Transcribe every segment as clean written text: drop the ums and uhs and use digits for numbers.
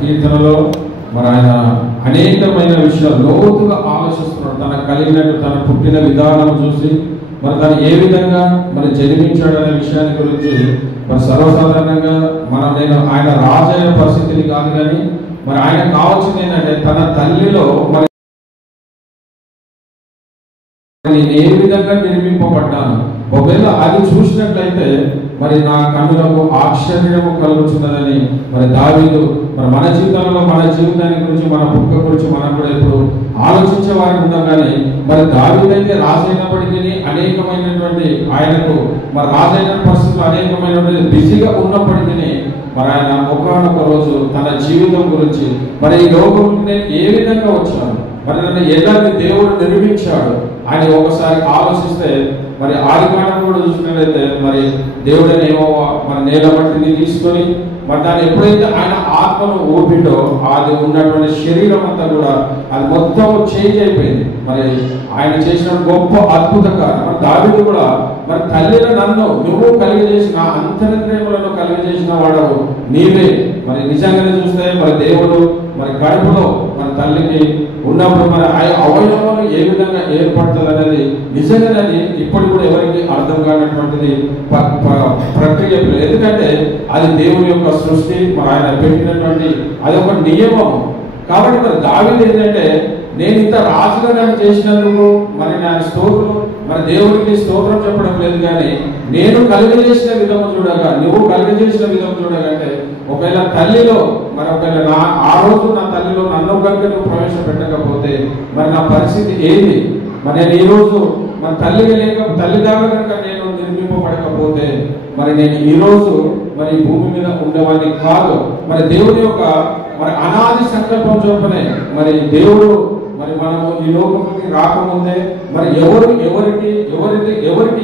కీర్తనలో మరి ఆయన అనేకమైన విషయాలు లోతుగా ఆలోచిస్తున్నాడు. తనకు కలిగినట్టు తన పుట్టిన విధానం చూసి మరి తను ఏ విధంగా మరి జన్మించాడు అనే విషయాన్ని గురించి మరి సర్వసాధారణంగా నేను ఆయన రాజైన పరిస్థితిని కాదు, కానీ మరి ఆయన కావాల్సింది ఏంటంటే తన తల్లిలో మరి నేను ఏ విధంగా నిర్మింపబడ్డాను. ఒకవేళ అది చూసినట్లయితే మరి నా కన్నులకు ఆశ్చర్యము కలుగుతున్నదని మరి దావీదు మరి మన జీవితంలో మన జీవితాన్ని గురించి మన పుట్టుక గురించి మనం కూడా ఇప్పుడు ఆలోచించే వారికి ఉన్నాం. కానీ మరి దావీదు అయితే రాజైనప్పటికీ అనేకమైనటువంటి ఆయనకు మరి రాజైన పరిస్థితులు అనేకమైనటువంటి బిజీగా ఉన్నప్పటికీ మరి ఆయన ఒకనొక రోజు తన జీవితం గురించి మరి ఈ లోకంలో ఏ విధంగా వచ్చాను, మరి నన్ను ఎలాంటి దేవుడు నిర్మించాడు అని ఒకసారి ఆలోచిస్తే మరి ఆదికాండం కూడా చూసినట్లయితే మరి దేవుడనేమో మరి నేల మట్టిని తీసుకొని మరి దాన్ని ఎప్పుడైతే ఆయన ఆత్మను ఊపిండో అది ఉన్నటువంటి శరీరం అంతా కూడా అది మొత్తం చేంజ్ అయిపోయింది. మరి ఆయన చేసిన గొప్ప అద్భుత కార్యం. మరి దావీదు కూడా మరి తల్లిని నన్ను నువ్వు కలిగజేసిన అంతరంద్రియములను కలిగజేసిన వాడవు నీవే. మరి నిజంగానే చూస్తే మరి దేవుడు మరి కడుపులో మన తల్లికి ఉన్నప్పుడు మరి అవయవాలు ఏ విధంగా ఏర్పడుతుంది అనేది నిజంగానే ఇప్పటికి కూడా ఎవరికి అర్థం కానటువంటిది ప్రక్రియ. ఎందుకంటే అది దేవుని యొక్క సృష్టి, మరి ఆయన పెట్టినటువంటి అది ఒక నియమం. కాబట్టి మరి దావీదు ఏంటంటే నేను ఇంత రాజుగా నన్ను చేసినందుకు మరి నా స్తోత్రం మరి దేవుడికి స్తోత్రం చెప్పడం లేదు, కానీ నేను కలుగజేసిన విధము చూడగా నువ్వు కలుగజేసిన విధం చూడగంటే ఒకవేళ తల్లిలో మరి ఒకవేళ ఆ రోజు నా తల్లిలో నన్ను కనుక నువ్వు ప్రవేశపెట్టకపోతే మరి నా పరిస్థితి ఏంది? మరి నేను ఈరోజు మన తల్లిదాకా కనుక నేను నిర్మింపబడకపోతే మరి నేను ఈరోజు మరి భూమి మీద ఉండేవాడిని కాదు. మరి దేవుని యొక్క మరి అనాది సంకల్పం చొప్పునే మరి దేవుడు మరి మనము ఈ లోకంలోకి రాకముందే మరి ఎవరికి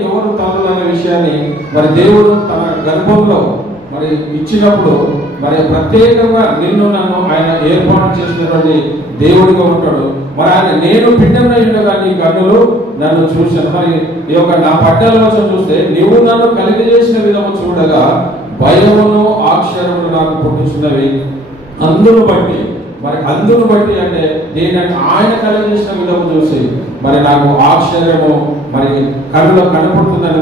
ఎవరు తాను అనే విషయాన్ని మరి దేవుడు తన గర్భంలో మరి ఇచ్చినప్పుడు మరి ప్రత్యేకంగా నిన్ను నన్ను ఆయన ఏర్పాటు చేసినటువంటి దేవుడిగా ఉంటాడు. మరి ఆయన నేను పిండంగా ఉండగా నీ కన్నులు నన్ను చూశాను. మరి ఈ యొక్క నా పట్టణంలో చూస్తే నువ్వు నన్ను కలిగజేసిన విధము చూడగా భయమును ఆశ్చర్యమును నాకు పుట్టుచున్నవి. అందును బట్టి అంటే దేనంటే ఆయన కలిగజేసిన విధము చూసి మరి నాకు ఆశ్చర్యము మరి కన్నులో కనపడుతుందని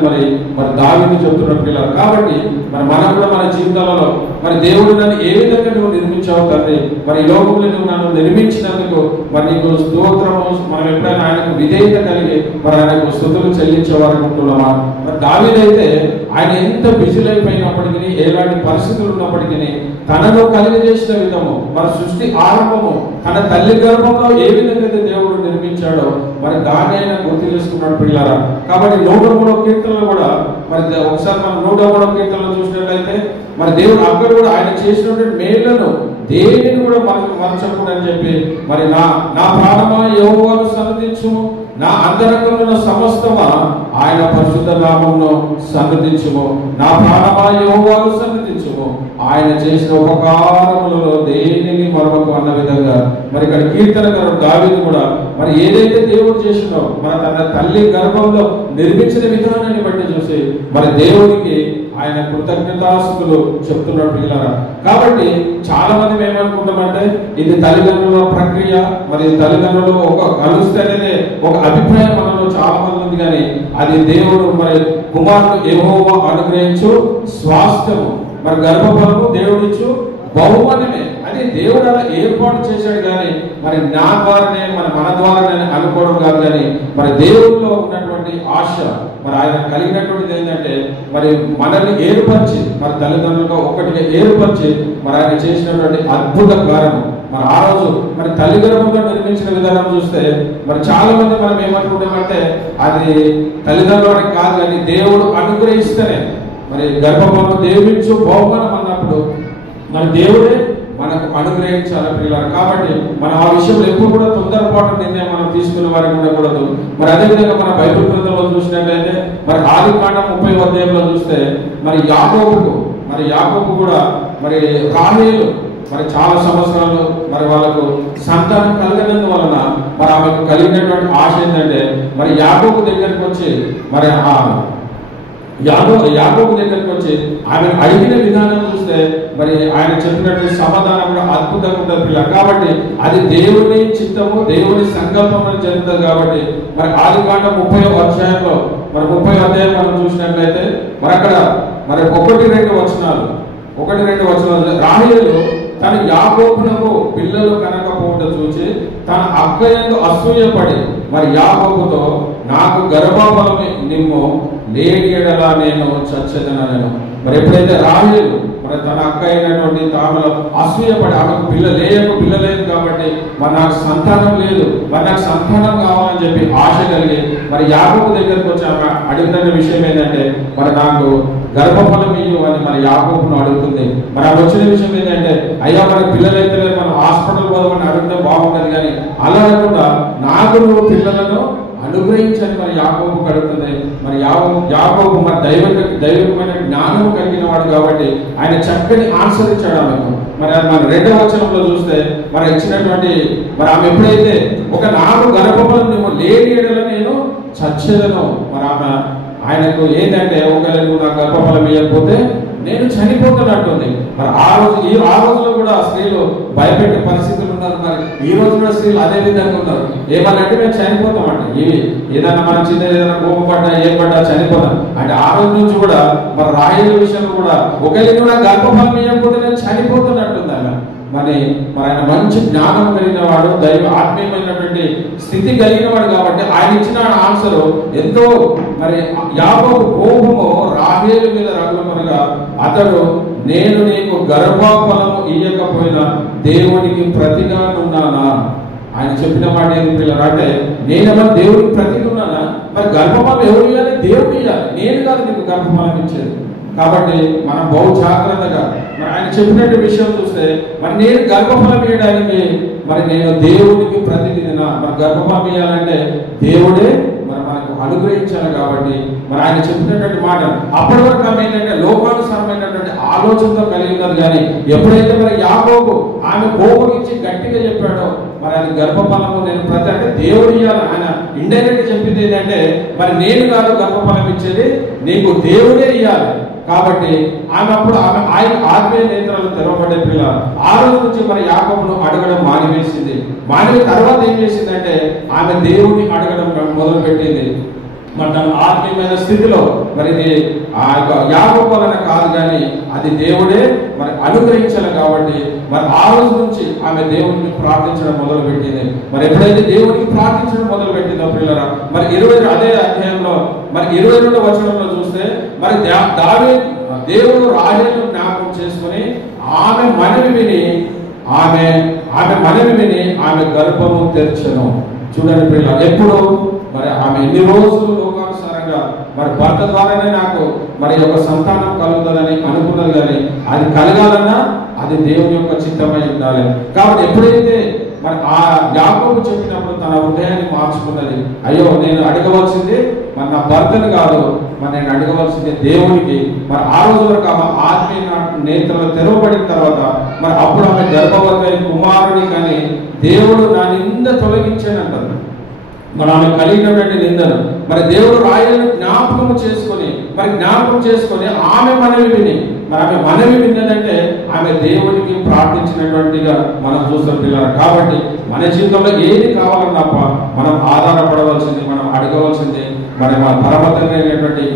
మరి దావీదు చెప్తున్న పిల్లలు. కాబట్టి మరి మనం కూడా మన జీవితాలలో మరి దేవుడు నన్ను ఏ విధంగా నువ్వు నిర్మించావు తండ్రి, మరి ఈ లోకంలో నువ్వు నన్ను నిర్మించినందుకు మరి నీకు స్తోత్రము. మనం ఎప్పుడైనా ఆయనకు విధేయత కలిగి మరి ఆయనకు స్తుతులు చెల్లించేవారనుకుంటున్నామా? మరి దావీదు అయితే ఆయన ఎంత బిజీ అయిపోయినప్పటికీ ఎలాంటి పరిస్థితులు ఉన్నప్పటికీ తనలో కలిగజేసిన విధము మరి సృష్టి ఆరంభము తన తల్లి గర్భంలో ఏ విధంగా అయితే దేవుడు నిర్మించాడో మరి దాన్ని ఆయన గుర్తు చేసుకున్నాడు పిల్లరా. కాబట్టి 103వ కీర్తనలో కూడా మరి ఒకసారి మనం 103వ కీర్తనలో చూసినట్లయితే మరి దేవుడు అక్కడ కూడా ఆయన చేసినటువంటి మేళ్లను దేనిని కూడా మనకు మరచకూడదని చెప్పి మరి నా ప్రాణమా యెహోవాను సన్నిధించుము, నా అంతరంగంలో సమస్తమా ఆయన పరిశుద్ధ నామమును సన్నిధించుము, నా ప్రాణమా యెహోవాను సన్నిధించుము, ఆయన చేసిన ఉపకారములలో దేనిని మరొక అన్న విధంగా మరి ఇక్కడ కీర్తనకారుడు దావీదు కూడా మరి ఏదైతే దేవుడు చేసినో మరి తన తల్లి గర్భంలో నిర్మించిన విధానాన్ని బట్టి చూసి మరి దేవుడికి ఆయన కృతజ్ఞతాస్తుతులు చెప్తున్నాడు పిల్లరా. కాబట్టి చాలా మంది ఏమనుకుంటామంటే ఇది తల్లిదండ్రుల ప్రక్రియ, మరి తల్లిదండ్రులు ఒక కలుస్తేనే ఒక అభిప్రాయం మనలో చాలా మంది ఉంది, కానీ అది దేవుడు మరి కుమారుడు యెహోవా అనుగ్రహించు స్వాస్థ్యము మరి గర్భఫలము దేవుడిచ్చు బహుమానమే. అది దేవుడు అలా ఏర్పాటు చేశాడు, కానీ మరి నా ద్వారానే మన ద్వారానే అనుకోవడం కాదు. కానీ మరి దేవుడిలో ఉన్నటువంటి ఆశ మరి ఆయన కలిగినటువంటిది ఏంటంటే మరి మనల్ని ఏర్పరిచి మరి తల్లిదండ్రులుగా ఒకటిగా ఏర్పరిచి మరి ఆయన చేసినటువంటి అద్భుత కార్యం. మరి ఆ రోజు మరి తల్లి గర్భంగా నిర్మించిన విధానం చూస్తే మరి చాలా మంది మనం ఏమనుకుంటామంటే అది తల్లిదండ్రులకి కాదు, కానీ దేవుడు అనుగ్రహిస్తేనే మరి గర్భంలో దేవుడిచ్చు బహుమానం అన్నప్పుడు మరి దేవుడే మనకు అనుగ్రహించాలి పిల్లలు. కాబట్టి మనం ఆ విషయంలో ఎప్పుడు కూడా తొందరపాటు నిర్ణయం మనం తీసుకునే వారికి ఉండకూడదు. మరి అదేవిధంగా మన బైబిల్ గ్రంథంలో చూసినట్లయితే మరి ఆదికాండం 30వ అధ్యాయంలో చూస్తే మరి యాకోబు కూడా మరి రాహేలు మరి చాలా సంవత్సరాలు మరి వాళ్ళకు సంతానం కలిగినందువలన మరి ఆమెకు కలిగినటువంటి ఆశ ఏంటంటే మరి యాకోబు దగ్గరికి వచ్చి మరి యాకోబు దగ్గరికి వచ్చి ఆమె అడిగిన విధానం చూస్తే మరి ఆయన చెప్పినటువంటి సమాధానం కూడా అద్భుతంగా ఉంటుంది పిల్ల. కాబట్టి అది దేవుని చిత్తము, దేవుని సంకల్పం అని జరుగుతుంది. కాబట్టి మరి ఆదికాండం 30వ అధ్యాయంలో మరి 30వ అధ్యాయం మనం చూసినట్లయితే మరి అక్కడ మరి 1-2 వచనాలు రాహేలు తన యాకోబునకు పిల్లలు కనకపోవడం చూసి తన అక్కయ్యకు అసూయపడి మరి యాకోబుతో నాకు గర్భఫలం నిమ్ము లేని ఎడల నేను చచ్చెదనను. మరి ఎప్పుడైతే రాహేలు మరి తన అక్క అయినటువంటి తామలో అసూయపడి ఆమెకు పిల్ల లేదు కాబట్టి మరి నాకు సంతానం లేదు, మరి నాకు సంతానం కావాలని చెప్పి ఆశ కలిగి మరి యాకోబు దగ్గరకు వచ్చి ఆమె అడుగుతున్న విషయం ఏంటంటే మరి నాకు గర్భఫలం ఇయ్యు అని మరి యాకోబును అడుగుతుంది. మరి ఆ వచ్చిన విషయం ఏంటంటే అయ్యా మనకి పిల్లలైతే మనం హాస్పిటల్ పోదామని అడిగితే బాగుంటుంది, కానీ అలా కూడా నాకు నువ్వు పిల్లలను అనుగ్రహించని మరి యాకోబు అడుగుతుంది. మరి యాకోబు మరి దైవికమైన జ్ఞానం కలిగిన వాడు కాబట్టి ఆయన చక్కని ఆన్సర్ ఇచ్చాడు ఆమెకు. మరి మన 2వ వచనంలో చూస్తే మరి ఇచ్చినటువంటి మరి ఆమె ఎప్పుడైతే ఒక నాకు గర్భఫలం నువ్వు లేని ఎడల నేను చచ్చేదను, మరి ఆమె ఆయనకు ఏంటంటే ఒకవేళ నువ్వు నాకు గర్భఫలం ఇవ్వకపోతే నేను చనిపోతున్నట్టుంది. మరి ఆ రోజులో కూడా స్త్రీలు భయపెట్టే పరిస్థితులు ఉన్నారు. మరి ఈ రోజు కూడా స్త్రీలు అదే విధంగా ఉన్నారు. ఏమన్నంటే మేము చనిపోతామంట, ఇవి ఏదైనా మన చిన్న ఏదైనా కోపపడ్డా ఏం పడ్డా చనిపోతాం అంటే ఆ రోజు నుంచి కూడా మరి రాహేలు విషయంలో కూడా ఒకవేళ కూడా గర్భఫలం ఇవ్వకపోతే నేను చనిపోతున్నట్టుంది ఆమె. మరి ఆయన మంచి జ్ఞానం కలిగిన వాడు, దైవ ఆత్మీయమైనటువంటి స్థితి కలిగిన వాడు కాబట్టి ఆయన ఇచ్చిన ఆన్సర్ ఎంతో మరి యాకోబు కోపము రాహేలు మీద రగులుకొనగా అతడు నేను నీకు గర్భఫలము ఇయ్యకపోయినా దేవునికి ప్రతిగా ఉన్నానా. ఆయన చెప్పిన మాట ఏంటి పిల్లలు అంటే నేనేమో దేవుడికి ప్రతిగా ఉన్నానా, మరి గర్భఫలం ఎవరు ఇవ్వాలి? దేవుడు ఇవ్వాలి, నేను కాదు నీకు గర్భఫలం ఇచ్చేది. కాబట్టి మనం బహు జాగ్రత్తగా మరి ఆయన చెప్పినట్టు విషయం చూస్తే మరి నేను గర్భఫలం ఇవ్వడానికి మరి నేను దేవుడికి ప్రతినిధినా. మరి గర్భఫలం ఇవ్వాలంటే దేవుడే మరి మనకు అనుగ్రహించాలి. కాబట్టి మరి ఆయన చెప్పినటువంటి మాట అప్పటి వరకు ఆమె ఏంటంటే లోకానుసారమైనటువంటి ఆలోచనతో కలిగి ఉన్నారు. కానీ ఎప్పుడైతే మరి యాకోబు ఆమె కోపగించి గట్టిగా చెప్పాడో మరి అది గర్భఫలము నేను ప్రతి అంటే దేవుడు ఇవ్వాలి. ఆయన ఇండైరెక్ట్ చెప్పింది ఏంటంటే మరి నేను కాదు గర్భఫలం ఇచ్చేది, నీకు దేవుడే ఇవ్వాలి. కాబట్టి ఆమె అప్పుడు ఆయన ఆత్మీయ నేత్రాలు తెరవబడే పిల్ల ఆ రోజు నుంచి మరి యాకోబును అడగడం మానివేసింది. తర్వాత ఏం చేసిందంటే ఆమె దేవుడిని అడగడం మొదలు పెట్టింది. మరి తన ఆత్మీయమైన స్థితిలో మరి ఇది ఆ యొక్క యాకోబు వలన కాదు, కానీ అది దేవుడే మరి అనుగ్రహించాలి. కాబట్టి మరి ఆ రోజు నుంచి ఆమె దేవుడిని ప్రార్థించడం మొదలు పెట్టింది. మరి ఎప్పుడైతే దేవుడిని ప్రార్థించడం మొదలు పెట్టిందో పిల్లరా మరి అదే అధ్యాయంలో మరి 22వ వచనంలో చూస్తే మరి దేవుడు రాహేలును జ్ఞాపకం చేసుకుని ఆమె మనవి విని ఆమె గర్భము తెరచెను. చూడండి పిల్లలు, ఎప్పుడు మరి ఆమె ఎన్ని రోజులు లోకానుసారంగా మరి భర్త ద్వారానే నాకు మరి ఒక సంతానం కలుగుతుందని అనుకున్నది, కానీ అది కలగాలన్నా అది దేవుని యొక్క చిత్తమై ఉండాలి. కాబట్టి ఎప్పుడైతే మరి ఆ యాకోబు చెప్పినప్పుడు తన హృదయాన్ని మార్చుకున్నది. అయ్యో నేను అడగవలసింది మరి నా భర్తని కాదు, మరి నేను అడగవలసింది దేవునికి. మరి ఆ రోజు వరకు ఆమె ఆత్మీయ నేత్రాలు తెరవబడిన తర్వాత మరి అప్పుడు ఆమె గర్భవతి కుమారుని కానీ దేవుడు నా నింద తొలగించానంటారు. మరి ఆమె కలిగినటువంటి నిందను మరి దేవుడు రాయలను జ్ఞాపకం చేసుకొని ఆమె మనవి విని మరి ఆమె మనవి విన్నదంటే ఆమె దేవునికి ప్రార్థించినటువంటిగా మనం చూస్తాం పిల్లలు. కాబట్టి మన జీవితంలో ఏది కావాలన్నా మనం ఆధారపడవలసింది, మనం అడగవలసింది మరి మన పరమతంగా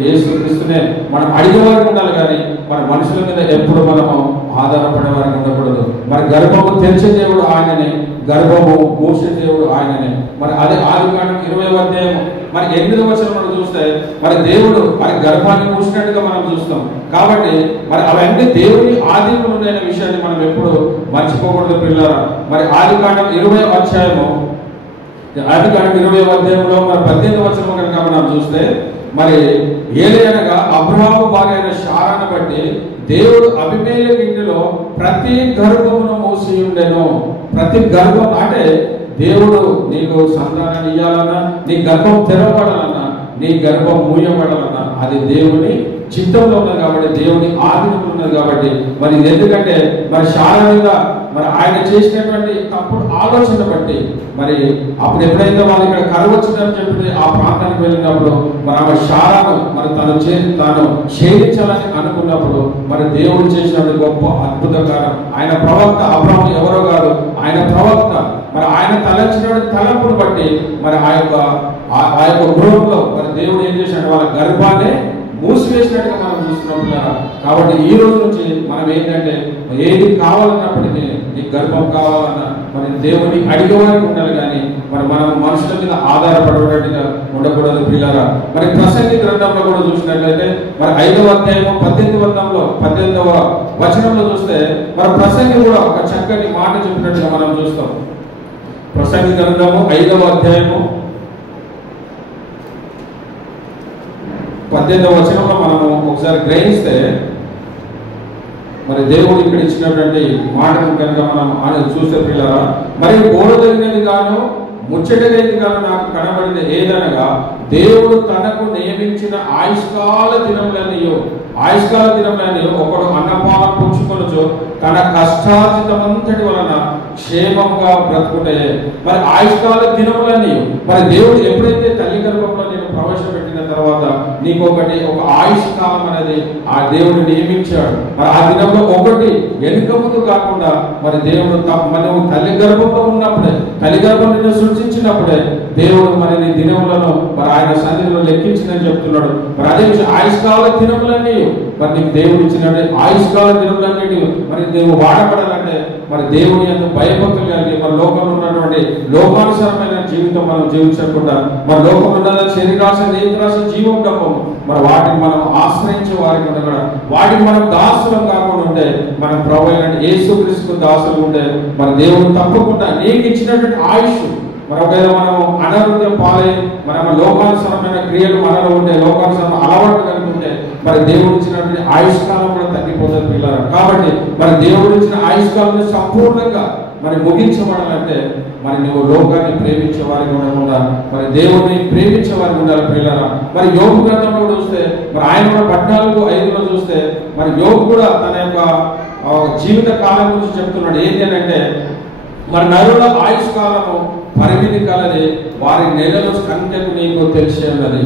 యేసుక్రీస్తునే మనం అడిగేవారికి ఉండాలి. కానీ మన మనుషుల మీద ఎప్పుడు మనము ఆధారపడేవారికి ఉండకూడదు. మరి గర్భము తెరిచే దేవుడు ఆయననే, గర్భము మూసే దేవుడు ఆయననే. మరి అదే ఆదికాండం 20వ అధ్యాయం మరి 8వ వచనం చూస్తే మరి దేవుడు మరి గర్భాన్ని మూసినట్టుగా మనం చూస్తాం. కాబట్టి మరి అవన్నీ దేవుని ఆధీనంలో ఉన్న విషయాన్ని మనం ఎప్పుడు మర్చిపోకూడదు పిల్లరా. మరి ఆదికాండం 20వ అధ్యాయంలో మరి 18వ వచనం కనుక మనం చూస్తే మరి ఏలయనగా అబ్రహాము భార్య అయిన శారాను బట్టి దేవుడు అబీమెలెకు ఇంటిలో ప్రతి గర్భమును మూసి ఉండెను. ప్రతి గర్భం అంటే దేవుడు నీకు సంతానాన్ని ఇవ్వాలన్నా, నీ గర్భం తెరవబడాలన్నా, నీ గర్భం మూయబడాలన్నా అది దేవుని చిత్తంలో ఉన్నది. కాబట్టి దేవుని ఆధీనంలో ఉన్నది. కాబట్టి మరి ఎందుకంటే మరి శారా మీద మరి ఆయన చేసినటువంటి తప్పుడు ఆలోచన బట్టి మరి అప్పుడు ఎప్పుడైతే వాళ్ళు ఇక్కడ కరువు వచ్చిందని చెప్పి ఆ ప్రాంతానికి వెళ్ళినప్పుడు మరి ఆమె శారాను మరి తాను ఛేదించాలని అనుకున్నప్పుడు మరి దేవుడు చేసినటువంటి గొప్ప అద్భుతకారం. ఆయన ప్రవక్త అబ్రాహాము ఎవరో కాదు, ఆయన ప్రవక్త. మరి ఆయన తలంచినటువంటి తలంపును బట్టి మరి ఆ యొక్క గృహంలో మరి దేవుడు ఏం చేశాడు, వాళ్ళ గర్భాన్ని మూసివేసినట్టుగా మనం చూస్తున్నాం. కాబట్టి ఈ రోజు నుంచి మనం ఏంటంటే ఏది కావాలన్నప్పటికీ నీకు గర్భం కావాలన్నా మరి దేవుని అడిగేవారికి ఉండాలి, కానీ మరి మనం మనుషుల మీద ఆధారపడేటట్టుగా ఉండకూడదు పిల్లరా. మరి ప్రసంగి గ్రంథంలో కూడా చూసినట్లయితే మరి 5వ అధ్యాయము 18వ వచనంలో చూస్తే మరి ప్రసంగి కూడా ఒక చక్కటి మాట చెప్పినట్టుగా మనం చూస్తాం. ప్రసంగి గ్రంథము 5వ అధ్యాయము 18వ వచనంలో మనము ఒకసారి గ్రహిస్తే మరి దేవుడు ఇక్కడ ఇచ్చినటువంటి మాటను కనుక మనం చూస్తే పిల్లరా, మరి గోడదగినది గాను ముచ్చటగైంది గాను నాకు కనబడిన ఏదనగా దేవుడు తనకు నియమించిన ఆయుష్కాల దినములనియో ఒకడు అన్నపానం పుచ్చుకొనొచ్చు తన కష్టార్జితమంతటి వలన క్షేమంగా బ్రతుకుటే. మరి ఆయుష్కాల దినములని మరి దేవుడు ఎప్పుడైతే తల్లి గర్భంలో నేను ప్రవేశపెట్టిన తర్వాత నీకు ఒక ఆయుష్ కాలం అనేది ఆ దేవుడు నియమించాడు. మరి ఆ దినంలో ఒకటి వెనుక ముందు కాకుండా మరి దేవుడు నువ్వు తల్లి గర్భంలో ఉన్నప్పుడే, తల్లి గర్భం నిన్ను సృష్టించినప్పుడే దేవుడు మరి నీ దినములను మరి ఆయన సన్నిధిలో లెక్కించిందని చెప్తున్నాడు. మరి అదే ఆయుష్కాల దినములన్నీ మరి నీకు దేవుడు ఇచ్చినట్టే ఆయుష్కాల దినములన్నిటి మరి నువ్వు వాడబడాలంటే మరి దేవుని యందు భయభక్తులు కలిగి మరి లోకంలో ఉన్నటువంటి లోకానుసారమైన జీవితం మనం జీవించకుండా మరి లోకంలో ఉన్న శరీరాశ నేత్రాశ జీవం డబ్బం మరి వాటిని మనం ఆశ్రయించే వారికి కూడా వాటికి మనం దాసులం కాకుండా ఉంటే మనం ప్రభువు అయిన యేసుక్రీస్తుకు దాసులు ఉంటే మరి దేవుడు తప్పకుండా నీకు ఇచ్చినటువంటి ఆయుష్ మరి ఒకవేళ మనము అనారోగ్యం పాలై మన లోకానుసారమైన క్రియలు మనలో ఉంటే లోకానుసారమైన అలవాటు కనుకుంటే మరి దేవుడు ఇచ్చినటువంటి ఆయుష్కాలం కూడా తగ్గిపోతుంది పిల్లలు. కాబట్టి మరి దేవుడు ఇచ్చిన ఆయుష్కాలను సంపూర్ణంగా మరి ముగించబడాలంటే మరి నువ్వు లోకాన్ని ప్రేమించే వారికి ఉండకుండా మరి దేవుడిని ప్రేమించే వారికి ఉండాలి పిల్లరా. మరి యోగు గ్రంథంలో కూడా చూస్తే మరి ఆయన కూడా 14:5లో చూస్తే మరి యోగు కూడా తన యొక్క జీవిత కాలం గురించి చెప్తున్నాడు. ఏంటి అంటే మరి నరుల ఆయుష్కాలము పరిమితి కలది, వారి నెలలు సంఖ్యకు నీకు తెలిసి ఉన్నది.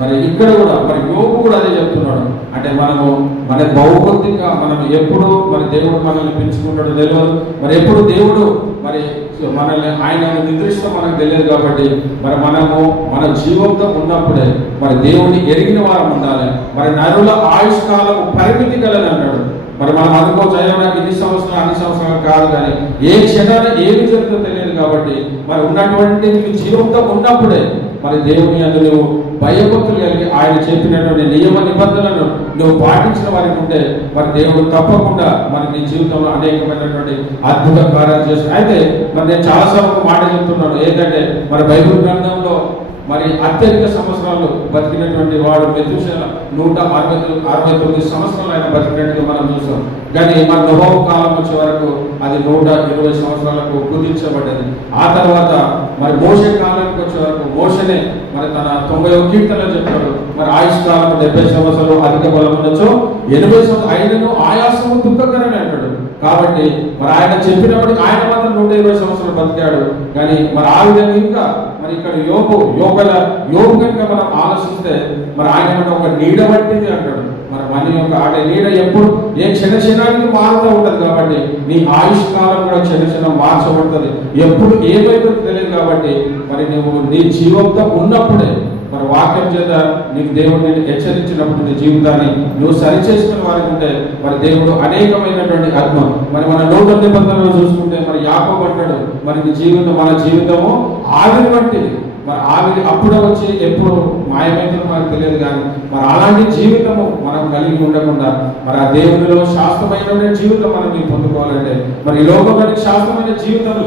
మరి ఇక్కడ కూడా మరి యోగు కూడా అదే చెప్తున్నాడు. అంటే మనము మన భౌతిక మనం ఎప్పుడు మరి దేవుడు మనల్ని పెంచుకుంటాడో తెలియదు, మరి ఎప్పుడు దేవుడు మరి మనల్ని ఆయన నిర్దిష్ట మనకు తెలియదు. కాబట్టి మరి మనము మన జీవంతో ఉన్నప్పుడే మరి దేవుడిని ఎరిగిన వారు ఉండాలి. మరి నరుల ఆయుష్కాలము పరిమితి కలది అన్నాడు. మరి మనం అనుకోవచ్చు అయినా నాకు ఇన్ని సంవత్సరాలు అన్ని సంవత్సరాలు కాదు, కానీ ఏ క్షణాన ఏమి జరుగుతుందో తెలియదు. కాబట్టి మరి ఉన్నటువంటి నీకు జీవంతో ఉన్నప్పుడే మరి దేవుని యందు నువ్వు భయభక్తులు కలిగి ఆయన చెప్పినటువంటి నియమ నిబంధనలను నువ్వు పాటించిన వారికి ఉంటే మరి దేవుడు తప్పకుండా మరి నీ జీవితంలో అనేకమైనటువంటి అద్భుత కార్యాలు చేస్తాడు. అయితే మరి నేను చాలాసార్లు మాట చెప్తున్నాను ఏంటంటే మరి బైబిల్ గ్రంథంలో మరి అత్యధిక సంవత్సరాలు బతికినటువంటి వాడు మెతుషెల 169 సంవత్సరాలు ఆయన బతికినట్టుగా మనం చూస్తాం. కానీ మన నోహు కాలం వచ్చే వరకు అది 120 సంవత్సరాలకు కుదించబడ్డది. ఆ తర్వాత మరి మోషే కాలానికి వచ్చే వరకు మోషనే మరి తన 90వ కీర్తనలో చెప్పాడు మరి ఆయుష్ కాలం 70 సంవత్సరాలు అధిక బలం ఉండొచ్చు, 80 సంవత్సరాలు ఆయనను ఆయాసము దుఃఖకరమే అంటాడు. కాబట్టి మరి ఆయన చెప్పినప్పుడు ఆయన మాత్రం 120 సంవత్సరాలు బతికాడు. కానీ మరి ఆ విధంగా ఇంకా మరి ఇక్కడ యోగు కనుక మనం ఆలోచిస్తే మరి ఆయన ఒక నీడ వంటిది అంటాడు. మరి మన యొక్క ఆడే నీడ ఎప్పుడు ఏ క్షణానికి మారుతూ ఉంటది. కాబట్టి నీ ఆయుష్ కాలం కూడా క్షణం మార్చబడుతుంది. ఎప్పుడు ఏమైతే తెలియదు. కాబట్టి మరి నువ్వు నీ జీవంతో ఉన్నప్పుడే మరి వాక్యం చేత నీకు దేవుడిని హెచ్చరించినప్పుడు నీ జీవితాన్ని నువ్వు సరిచేసుకున్న వారికి ఉంటే మరి దేవుడు అనేకమైనటువంటి ఆత్మ మరి మన నూతన నిబంధనలు చూసుకుంటే మరి యాకోబు అంటాడు మరి నీ జీవితం మన జీవితము ఆవిరి వంటిది. మరి ఆవిరి అప్పుడే వచ్చి ఎప్పుడు మాయమైతే మనకు తెలియదు. కానీ మరి అలాంటి జీవితము మనం కలిగి ఉండకుండా మరి ఆ దేవునిలో శాశ్వతమైన జీవితం మనం పొందుకోవాలంటే మరి ఈ లోకంలోని శాశ్వతమైన జీవితం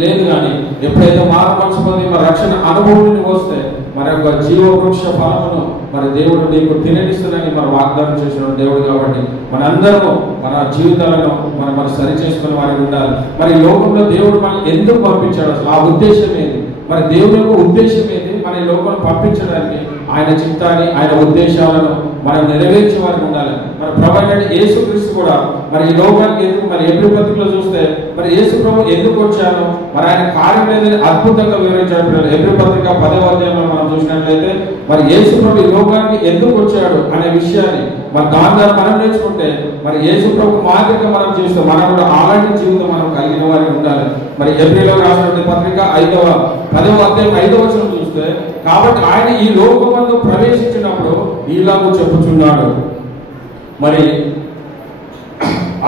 లేదు. కానీ ఎప్పుడైతే మారు మనసు పొంది మరి రక్షణ అనుభవాన్ని వస్తే మరి యొక్క జీవవృక్ష ఫలమును మరి దేవుడు నీకు తిననిస్తుందని మరి వాగ్దానం చేసిన దేవుడు. కాబట్టి మనందరము మన జీవితాలను మనం సరి చేసుకుని వారికి ఉండాలి. మరి లోకంలో దేవుడు మనల్ని ఎందుకు పంపించాడు, అసలు ఆ ఉద్దేశం ఏంటి, మరి దేవుని యొక్క ఉద్దేశం ఏంటి, మన ఈ లోకంలో పంపించడానికి ఆయన చిత్తాన్ని ఆయన ఉద్దేశాలను మనం నెరవేర్చే వారికి ఉండాలి. మరి ప్రభు అయిన యేసుక్రీస్తు కూడా మరి ఈ లోకానికి ఎందుకు, మరి ఎబ్రీ పత్రికలో చూస్తే మరి యేసు ప్రభు ఎందుకు వచ్చాను, మరి ఆయన కార్యం లేదని అద్భుతంగా వివరించాడు. ఎబ్రీ పత్రిక 10వ అధ్యాయంలో మనం చూసినట్లయితే మరి యేసు ప్రభు ఈ లోకానికి ఎందుకు వచ్చాడు అనే విషయాన్ని మరి దాని ద్వారా మనం నేర్చుకుంటే మరి యేసు ప్రభు మాదిరిగా మనం చేస్తే మనం కూడా అలాంటి జీవితం మనం కలిగిన వారికి ఉండాలి. మరి ఎబ్రీలో రాసినటువంటి పత్రిక 10వ అధ్యాయం 5వ వచనం చూస్తే, కాబట్టి ఆయన ఈ లోకమందు ప్రవేశించినప్పుడు ఇలాగూ చెప్పుచున్నాడు, మరి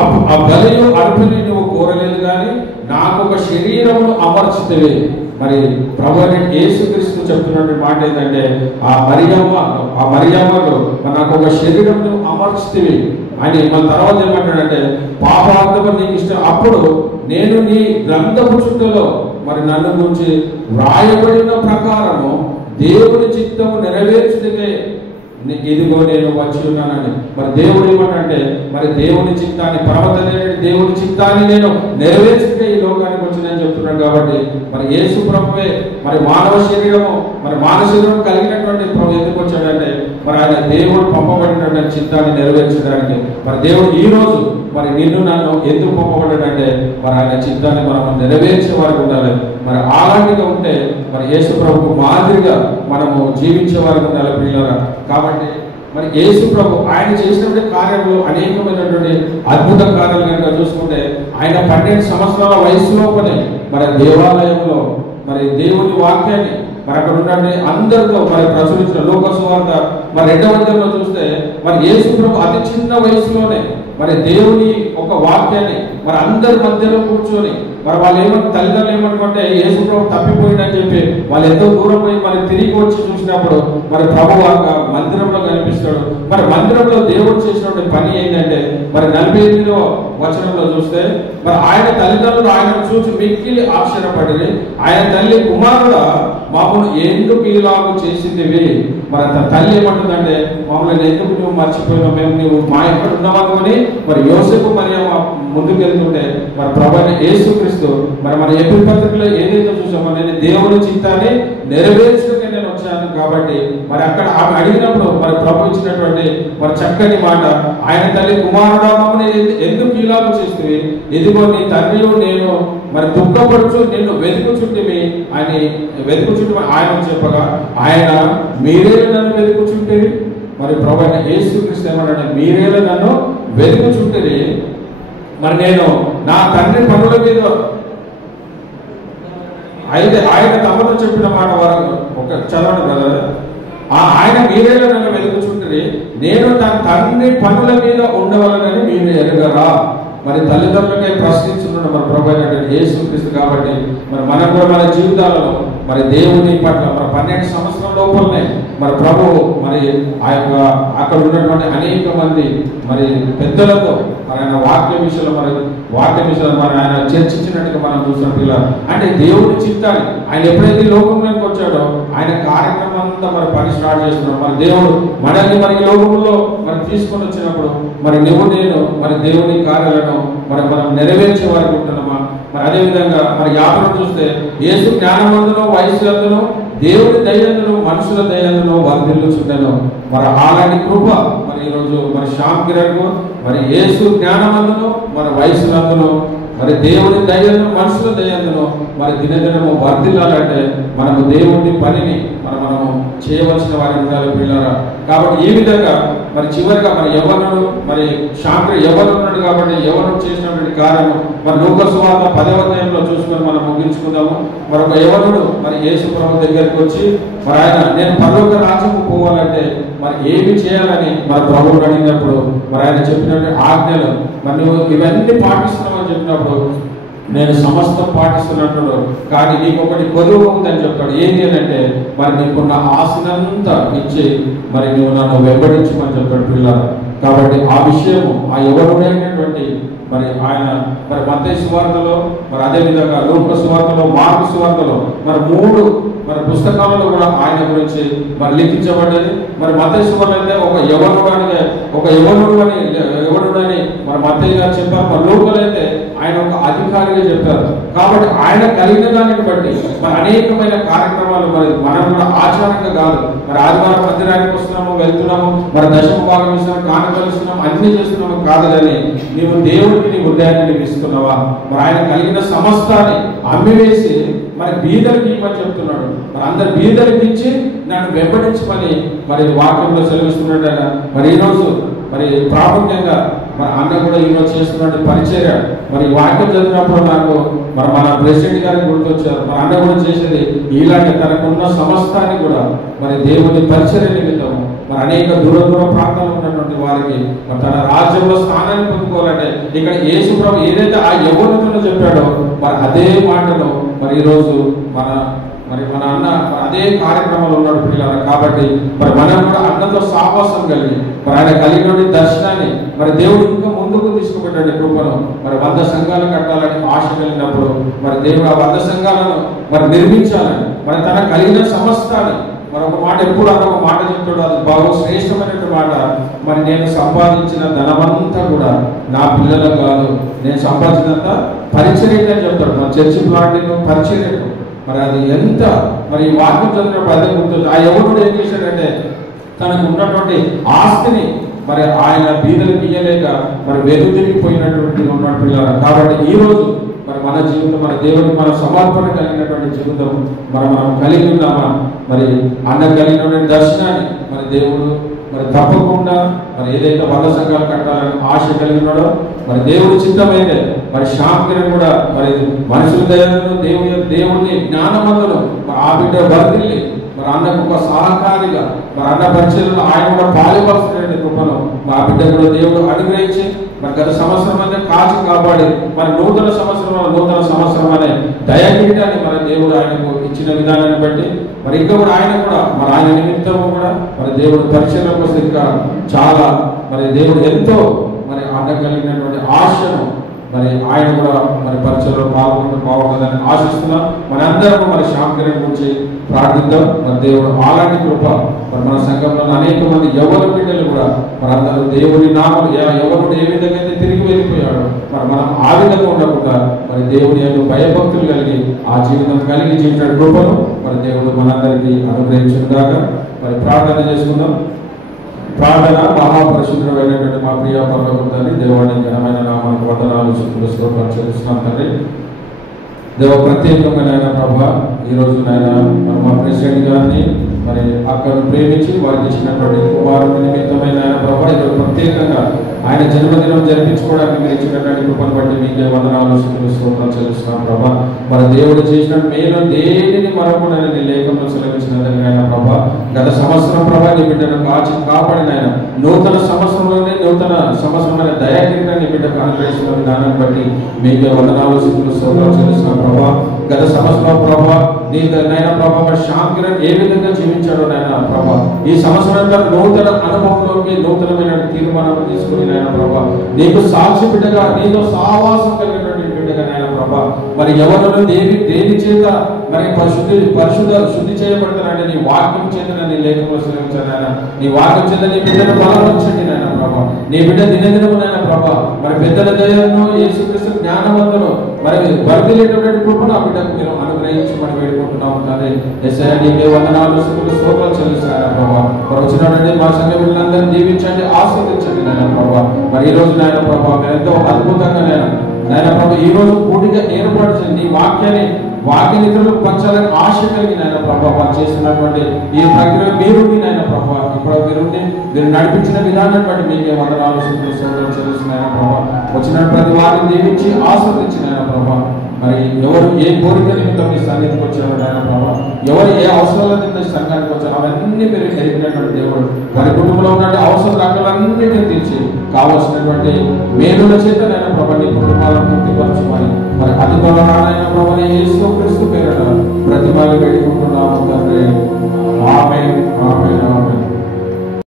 ఆ బలియు అర్పణని నువ్వు కోరలేదు కానీ నాకు ఒక శరీరమును అమర్చితివి. మరి ప్రభు యేసుక్రీస్తు చెప్తున్నటువంటి మాట ఏంటంటే ఆ మరియమ్మలో నాకు ఒక శరీరం అమర్చితివి అని. మన తర్వాత ఏమంటాడంటే పాపార్థము నీకు ఇష్టం, అప్పుడు నేను నీ గ్రంథపు చుట్టలో మరి నన్ను గురించి వ్రాయబడిన ప్రకారము దేవుని చిత్తము నెరవేర్చుటకే ఇదిగో నేను వచ్చి ఉన్నానని. మరి దేవుడు ఏమంటే మరి దేవుని చిత్తాన్ని, పర్వతనేటువంటి దేవుని చిత్తాన్ని నేను నెరవేర్చుకే ఈ లోకానికి వచ్చిందని చెప్తున్నాడు. కాబట్టి మరి యేసు ప్రభువే మరి మానవ శరీరము కలిగినటువంటి ప్రభు ఎందుకు వచ్చాడంటే మరి ఆయన దేవుడు పంపబడినటువంటి చిత్తాన్ని నెరవేర్చడానికి. మరి దేవుడు ఈ రోజు మరి నిన్ను నన్ను ఎందుకు పంపబడ్డాడంటే మరి ఆయన చిత్తాన్ని మనం నెరవేర్చే వారికి ఉండాలి. మరి అలాంటిగా ఉంటే మరి యేసు ప్రభుకు మాదిరిగా మనము జీవించే వారికి ఉండాలి ప్రియులారా. కాబట్టి మరి యేసు ప్రభు ఆయన చేసినటువంటి కార్యంలో అనేకమైనటువంటి అద్భుత కార్యాలు కనుక చూసుకుంటే ఆయన 12 సంవత్సరాల వయసులోనే మరి దేవాలయంలో మరి దేవుని వాక్యాన్ని మరి అక్కడ ఉన్నటువంటి అందరితో మరి ప్రచురించిన లోక సువార్త మరి 2వ అధ్యాయంలో చూస్తే మరి యేసు ప్రభు అతి చిన్న వయసులోనే మరి దేవుని ఒక వాక్యాన్ని మరి అందరి మధ్యలో కూర్చొని మరి వాళ్ళు తల్లిదండ్రులు ఏమనుకుంటే యేసు ప్రభు తప్పిపోయిందని చెప్పి వాళ్ళు ఎంతో దూరం పోయి మరి తిరిగి వచ్చి చూసినప్పుడు మరి ప్రభు మందిరంలో కనిపిస్తాడు. మరి మందిరంలో దేవుడు చేసినటువంటి పని ఏంటంటే మరి 48వ వచనంలో చూస్తే మరి ఆయన తల్లిదండ్రులు ఆయన చూసి మిక్కిలి ఆశ్చర్యపడి ఆయన తల్లి కుమారుడా మామూలు ఎందుకు ఇలాగూ చేసిందివి. మరి తల్లి ఏమంటుందంటే మామూలు ఎందుకు నువ్వు మర్చిపోయినావు, మేము నువ్వు మా ఎక్కడ ఉన్నామనుకొని మరి యోసేపు మరియమ్మ ముందుకెళ్తుంటే మరి ప్రభు యేసుక్రీస్తు మరి మన ఎబ్రీ పత్రికలో ఏదైతే చూసామో నేను దేవుని చిత్తాన్ని నెరవేర్చడానికి నేను వచ్చాను. కాబట్టి మరి అక్కడ ఆమె అడిగినప్పుడు మరి ప్రభు ఇచ్చినటువంటి మరి చక్కని మాట, ఆయన తల్లి కుమారుడా మమ్మల్ని ఎందుకు ఇలాగ చేస్తుంది, ఇదిగో నీ తండ్రి నేను మరి దుఃఖపడుచు నిన్ను వెతుకుచుంటివి అని ఆయన చెప్పగా ఆయన మీరే నన్ను వెతుకుచుంటేవి. మరి ప్రభు యేసుక్రీస్తు ఏమన్నాడు, మీరే నన్ను వెతుకుచుంటేవి, మరి నేను నా తండ్రి పనుల మీద అయితే ఆయన తమతో చెప్పిన మాట వరకు ఒక చదవండి బ్రదర్. ఆయన మీరే నన్ను వెతుకుచుంటేవి, నేను తన తండ్రి పనుల మీద ఉండవలనని మీరు ఎరగరా. మరి తల్లిదండ్రులనే ప్రశ్నించున్నాడు మన ప్రభు అయినటువంటి యేసుక్రీస్తు. కాబట్టి మరి మనం కూడా మన జీవితాలలో మరి దేవుని పట్ల మరి 12 సంవత్సరాల లోపలనే మరి ప్రభు మరి ఆ యొక్క అక్కడ ఉన్నటువంటి అనేక మంది మరి పెద్దలతో మరి ఆయన వాక్య విషయంలో మరి ఆయన చర్చించినట్టుగా మనం చూసిన పిల్లలు అంటే దేవుని చిత్తాన్ని ఆయన ఎప్పుడైతే లోకంలోకి వచ్చాడో ఆయన కార్యక్రమం అంతా మరి పని స్టార్ట్ చేస్తున్నాడు. మరి దేవుడు మనల్ని మరి లోకంలో మరి తీసుకొని వచ్చినప్పుడు మరి నువ్వు నేను మరి దేవుని కార్యాలను మరి మనం నెరవేర్చే వారికి ఉంటున్నామా. మరి అదేవిధంగా మరి యాభై చూస్తే యేసు జ్ఞానమందును వయస్సులందును దేవుని దయందును మనుషుల దయందును వర్ధిల్లుచుండెను. మరి అలాంటి కృప మరి ఈరోజు మరి శ్యామ్ కిరణ్ మరి యేసు జ్ఞానమందును మరి వయస్సులందును మరి దేవుని దయను మనుషుల దయందును మరి దినదినము వర్ధిల్లాలంటే మనము దేవుని పనిని మనము చేయవలసిన వారి ఉండాలి పిల్లరా. కాబట్టి ఈ విధంగా మరి చివరిగా మరి యవ్వనుడు మరి శాంతి యవ్వనుడు కాబట్టి యవ్వనుడు చేసినటువంటి కార్యము మరి లూకా సువార్త 10వ అధ్యాయంలో చూసుకొని మనం ముగించుకుందాము. మరి ఒక యవ్వనుడు మరి యేసు ప్రభు దగ్గరికి వచ్చి మరి ఆయన నేను పరలోక రాజ్యము పోవాలంటే మరి ఏమి చేయాలని మరి ప్రభువుని అడిగినప్పుడు మరి ఆయన చెప్పినటువంటి ఆజ్ఞలు మరి నువ్వు ఇవన్నీ పాటిస్తున్నామని చెప్పినప్పుడు నేను సమస్తం పాటిస్తున్నట్టు కానీ నీకు ఒకటి కొదువు ఉందని చెప్తాడు. ఏంటి అని అంటే మరి నీకున్న ఆశనంతా ఇచ్చి మరి నువ్వు నన్ను వెంబడించమని చెప్పాడు పిల్లలు. కాబట్టి ఆ విషయము ఆ ఎవరుడైనటువంటి మరి ఆయన మరి మత్తయి సువార్తలో మరి అదేవిధంగా లూకా సువార్తలో మార్కు సువార్తలో మరి 3 మరి పుస్తకాలలో కూడా ఆయన గురించి మరి లిఖించబడ్డది. మరి మత్తయి సువార్త అయితే ఒక యవనుడని మరి మత్తయి గారు చెప్పారు. మరి లూకాలో అయితే ఆయన ఒక అధికారిగా చెప్పారు. కాబట్టి ఆయన కలిగిన దానిని బట్టి మరి అనేకమైన కార్యక్రమాలు మరి మనం కూడా ఆచారంగా కాదు, మరి ఆదివారం మందిరానికి వస్తున్నాము, వెళ్తున్నాము, మరి దశమ భాగం ఇస్తున్నాము, కానుకలుస్తున్నాము, అన్ని చేస్తున్నాము కాదు. కానీ నీవు దేవుడికి నీ హృదయాన్ని నీవు ఇస్తున్నావా? మరి ఆయన కలిగిన సమస్తాన్ని అమ్మివేసి మరి బీదలకి ఇవ్వమని చెప్తున్నాడు. మరి అందరు బీదలకి ఇచ్చి నన్ను వెంబడించమని మరి వాక్యంలో సెలవిస్తున్నాడు. మరి ఈరోజు మరి ప్రాముఖ్యంగా మరి అన్న కూడా ఈరోజు చేస్తున్నట్టు పరిచర్య మరి వాక్యం చదివినప్పుడు నాకు మరి మన ప్రెసిడెంట్ గారికి గుర్తొచ్చారు. మరి అన్న కూడా చేసేది ఇలాంటి తనకున్న సమస్తాన్ని కూడా మరి దేవుని పరిచర్య నిమిత్తము మరి అనేక దూర ప్రాంతాల్లో ఉన్నటువంటి వారికి మరి తన రాజ్యంలో స్థానాన్ని పొందుకోవాలంటే ఇక్కడ యేసు ప్రభు ఏదైతే ఆ యవ్వనుతో చెప్పాడో మరి అదే మాటలో మరి ఈరోజు మన అన్న అదే కార్యక్రమంలో ఉన్నాడు పిల్లలు. కాబట్టి మరి మనం కూడా అన్నతో సావాసం కలిగి మరి ఆయన కలిగిన దర్శనాన్ని మరి దేవుడు ఇంకా ముందుకు తీసుకుపెట్టాడు కృపను. మరి 100 సంఘాలు కట్టాలని ఆశ కలిగినప్పుడు మరి దేవుడు ఆ 100 సంఘాలను మరి నిర్మించాలని మరి తన కలిగిన సమస్తాన్ని మరి ఒక మాట ఎప్పుడు అన్న ఒక మాట చెప్తాడు, అది బాగా శ్రేష్టమైన మాట. మరి నేను సంపాదించిన ధనమంతా కూడా నా పిల్లలకు కాదు, నేను సంపాదించినంత పరిచర్య అని చెప్తాడు. మన చర్చి ప్లాంటింగ్ పరిచర్యకు మరి అది ఎంత మరి వాక్యం చదివినప్పుడు అదే గుర్తుంది. ఆ యవ్వనుడు ఏం చేశాడంటే తనకు ఉన్నటువంటి ఆస్తిని మరి ఆయన బీదలకు ఇయ్యలేక మరి వెలుతిరిగిపోయినటువంటి ఉన్న పిల్లలు. కాబట్టి ఈ రోజు మరి మన జీవితం మన దేవుడికి మన సమర్పణ కలిగినటువంటి జీవితం మనం కలిగి ఉన్నామా? మరి అన్న కలిగినటువంటి దర్శనాన్ని మరి దేవుడు మరి తప్పకుండా మరి ఏదైతే 100 సంఘాలు కట్టాలని ఆశ కలిగినాడో మరి దేవుడి చిత్తమైతే మరి శాంతిని కూడా మరి మనుషుల దయను దేవుడిని జ్ఞానవంతులు మరి ఆ బిడ్డ వర్ధిల్లి మరి అన్నకు ఒక సహకారిగా మరి అన్న పరిచయంలో ఆయన కూడా పాలుపరుస్తున్న కృపను మా బిడ్డ కూడా దేవుడు అనుగ్రహించి మరి గత సంవత్సరం అంటే కాచి కాపాడి మరి నూతన సంవత్సరం అనే దయకిరీటాన్ని మరి దేవుడు ఆయనకు ఇచ్చిన విధానాన్ని బట్టి మరి ఇంకా కూడా ఆయన నిమిత్తము కూడా మరి దేవుడు పరిచయం కోసం ఇంకా చాలా మరి దేవుడు ఎంతో మరి కలిగినటువంటి ఆశను మరి ఆయన కూడా మరి పరిచయంలో పాల్గొంటూ బాగుంటుందని ఆశిస్తున్నాం. మనందరం మరి శాంతిని గురించి ప్రార్థిద్దాం. మరి దేవుడు అలాంటి కృప మరి మన సంఘంలో అనేక మంది యవ్వన బిడ్డలు కూడా మరి అందరూ దేవుడి నామం యవ్వనుడు ఏ విధంగా అయితే తిరిగి వెళ్ళిపోయాడు మరి మనం ఆ విధంగా ఉండకుండా మరి దేవుని యొక్క భయభక్తులు కలిగి ఆ జీవితం కలిగి జీవించిన కృపను మరి దేవుడు మనందరికీ అనుగ్రహించుగాక. మరి ప్రార్థన చేసుకుందాం. ప్రార్థన. మహాపరిశుద్ధమైనటువంటి మా ప్రియ పరలోకపు తండ్రి, దేవుని ఘనమైన నామానికి వందనాలు స్తుతులు స్తోత్రాలు చెల్లిస్తున్నాం తండ్రి. దేవ ప్రత్యేకమైన ఆయన ప్రభా ఈరోజు నాయన మా ప్రెసిడెంట్ గారిని మరి అక్కను ప్రేమించి వారికి ఇచ్చినటువంటి కుమారుడి నిమిత్తమైన ఆయన ప్రభా ఈరోజు ప్రత్యేకంగా ఆయన జన్మదినం జరిపించుకోవడానికి మీరు ఇచ్చినటువంటి కృపను బట్టి మీకే వందనాలు స్తుతులు స్తోత్రాలు చెల్లిస్తున్నాం ప్రభా. మరి దేవుడు చేసిన మేలు దేనిని మరొకటి నీ లేఖంలో సెలవించినదని ఆయన ప్రభా గత సంవత్సరం ప్రభా నీ బిడ్డను కాపాడిన ఆయన నూతన సంవత్సరంలోనే నూతన సంవత్సరమైన దయాకిరీటాన్ని బిడ్డకు అనుగ్రహిస్తున్న విధానాన్ని బట్టి మీకే వందనాలు స్తుతులు స్తోత్రాలు చెల్లిస్తున్నాం ప్రభా. గత సంవత్సరం ప్రభా నీ నాయన ప్రభా మరి శాంతిని ఏ విధంగా జీవించాడో నాయన ప్రభా ఈ సంవత్సరంలో నూతన అనుభవంలోకి నూతనమైన తీర్మానం తీసుకుని నాయన ప్రభా నీకు సాక్షి బిడ్డగా నీతో సావాసం కలిగినటువంటి బిడ్డగా నాయన ప్రభా మరి ఎవరు దేని చేత మరి శుద్ధి చేయబడతానంటే నీ వాక్యం చేత నీ లేఖంలో శ్రమించాను నాయన. నీ వాక్యం చేత నీ బిడ్డను బలపరచండి నాయన ప్రభా. నీ బిడ్డ దినదినము నాయన ప్రభా మరి పెద్దల దయను యేసుక్రీస్తు జ్ఞానవంతును మరి వర్ధిల్లేటటువంటి కృపను ఆ బిడ్డకు మీరు అనుగ్రహించి మనం వేడుకుంటున్నాము తండ్రి. యేసయ్య నీకే వందనాలు స్తుతులు స్తోత్రాలు చెల్లిస్తున్నాను ప్రభా. మరి వచ్చినటువంటి మా సంఘ బిడ్డలందరినీ దీవించండి, ఆశీర్వదించండి నాయన ప్రభా. మరి ఈ రోజు నాయన ప్రభా మీరు ఎంతో అద్భుతంగా నాయన ప్రభా ఈ రోజు పూర్తిగా ఏర్పాటు చేయండి. నీ వాక్యాన్ని ఇతరులకు పంచాలని ఆశ కలిగి నాయన ప్రభావ చేస్తున్నటువంటి ఈ ప్రక్రియ మీరుండి నాయన ప్రభావ ఇప్పుడు మీరు నడిపించిన విధానాన్ని బట్టి మీకే వందనాలు స్తుతులు స్తోత్రాలు చెల్లిస్తున్నాయన ప్రభావ. వచ్చిన ప్రతి వారిని దీవించి ఆశీర్వదించిన ప్రభావ. మరి ఎవరు ఏ కోరిక నిమిత్తం మీ సన్నిధికి వచ్చారో నాయన ప్రభావ, ఎవరు ఏ అవసరాల నిమిత్తం సంఘానికి వచ్చారో అవన్నీ మీరు ఎరిగినటువంటి దేవుడు. వారి కుటుంబంలో ఉన్న అవసర రంగాలన్నింటినీ తీర్చి కావలసినటువంటి మేలుల చేత నాయన ప్రభావ నీ కుటుంబాలను పూర్తిపరచమని మరి అతి త్వరలో నాయన ప్రభావ యేసు